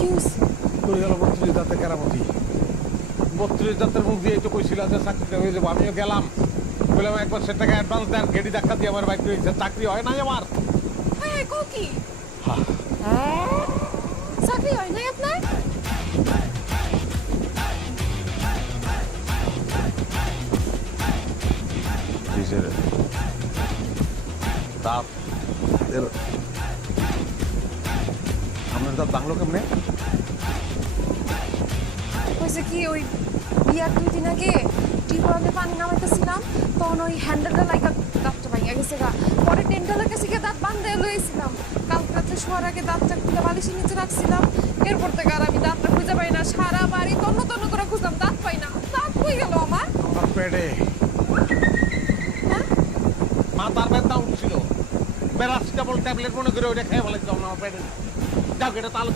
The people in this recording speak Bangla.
কি হয়েছে? করে গেল 32 দাঁতের কেরামতি। 32 দাঁতের মুখ দিয়ে তো কইছিল যে চাকরিটা হয়ে যাবো। আমিও গেলাম, বললাম একবার সে টাকা অ্যাডভান্স দেন, গেড়ি ধাক্কা দিয়ে আমার বাইক রয়েছে, চাকরি হয় নাই আমার। হ্যাঁ কো কি চাকরি হয় নাই আপনার? দাঁত আপনার দাঁত ভাঙলো কেমনে? হয়েছে কি, ওই বিয়ার 2 দিন আগে টিউবওয়েলে পানি নামাইতেছিলাম, তখন ওই হ্যান্ডেলটা লাগা দাঁতটা ভাঙিয়া গেছে গা। পরে ডেন্টালের কাছে গিয়ে দাঁত বান্ধে লইছিলাম। কাল রাতে শোয়ার আগে দাঁতটা খুলে বালিশের নিচে রাখছিলাম। এরপর থেকে আর আমি দাঁতটা খুঁজে পাই না, সারা বাড়ি তন্ন তন্ন করে খুঁজলাম, দাঁত পাই না। দাঁত কই গেল আমার? আমার পেটে হ্যাঁ মাথার ব্যথা উঠছিল, প্যারাসিটামল ট্যাবলেট মনে করে ওইটা খেয়ে ফেলেছিলাম আমার পেটে। যাক, এটা তাহলে